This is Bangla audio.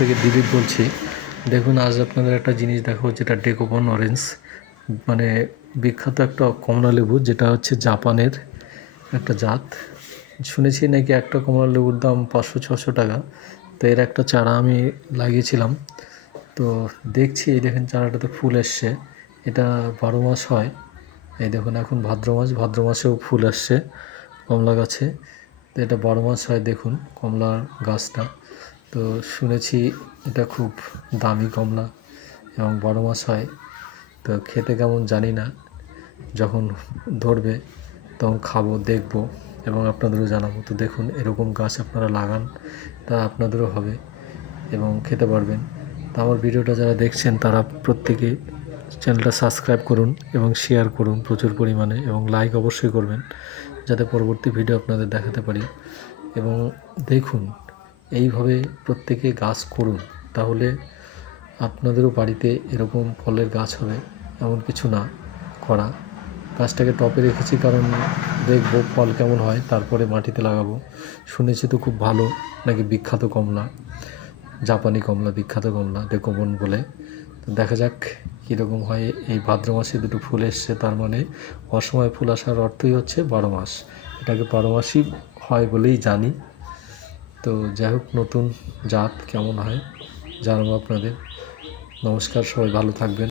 থেকে দিলীপ বলছি। দেখুন, আজ আপনাদের একটা জিনিস দেখাবো, যেটা ডেকোবন অরেঞ্জ, মানে বিখ্যাত একটা কমলা লেবু, যেটা হচ্ছে জাপানের একটা জাত। শুনেছি নাকি একটা কমলা লেবুর দাম 500-600 টাকা। তো এর একটা চারা আমি লাগিয়েছিলাম। তো দেখছি, এই দেখেন চারাটাতে ফুল এসছে। এটা 12 মাস হয়। এই দেখুন, এখন ভাদ্র মাসেও ফুল আসছে কমলা গাছে। তো এটা 12 মাস হয়। দেখুন কমলার গাছটা। তো শুনেছি এটা খুব দামি কমলা এবং 12 মাস হয়। তো খেতে কেমন জানি না, যখন ধরবে তখন খাবো, দেখবো এবং আপনাদেরও জানাবো। তো দেখুন, এরকম গাছ আপনারা লাগান, তা আপনাদেরও হবে এবং খেতে পারবেন। তো আমার ভিডিওটা যারা দেখছেন তারা প্রত্যেকে চ্যানেলটা সাবস্ক্রাইব করুন এবং শেয়ার করুন প্রচুর পরিমাণে, এবং লাইক অবশ্যই করবেন, যাতে পরবর্তী ভিডিও আপনাদের দেখাতে পারি। এবং দেখুন, এইভাবে প্রত্যেকে গাছ করুন, তাহলে আপনাদেরও বাড়িতে এরকম ফলের গাছ হবে। এমন কিছু না করা, গাছটাকে টপে রেখেছি কারণ দেখবো ফল কেমন হয়, তারপরে মাটিতে লাগাবো। শুনেছি তো খুব ভালো নাকি, বিখ্যাত কমলা, জাপানি কমলা, বিখ্যাত কমলা ডেকোবন বলে। তো দেখা যাক কীরকম হয়। এই ভাদ্র মাসে দুটো ফুল এসছে, তার মানে অসময়ে ফুল আসার অর্থই হচ্ছে 12 মাস। এটাকে 12 মাসই হয় বলেই জানি। তো যাই হোক, নতুন জাত কেমন হয় জানাবো আপনাদের। নমস্কার, সবাই ভালো থাকবেন।